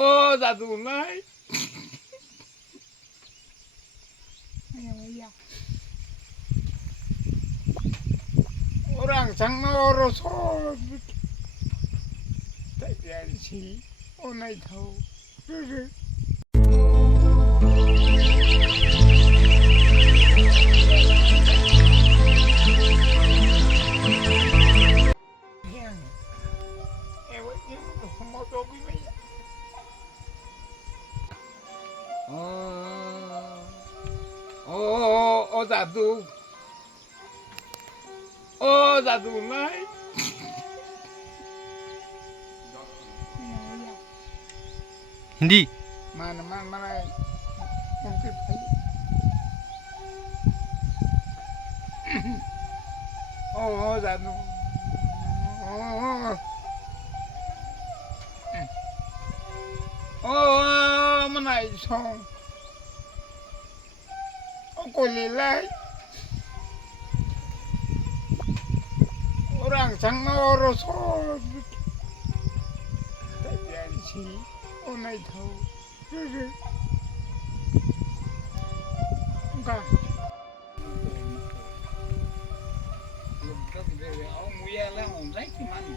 Oh, Jadu nai. Orang jangan orosor. Tapi sih, onai tahu. Oh, Jadu. Oh, Jadu nai. Hindi. Mana mungkin oh, Jadu. Oh, mana isong. Oh, lilai. Orang jangan orosor. Tapi sih, onai tahu. Enggak. Belum tahu dia. Oh, muya lah, om Hoi Hinmani.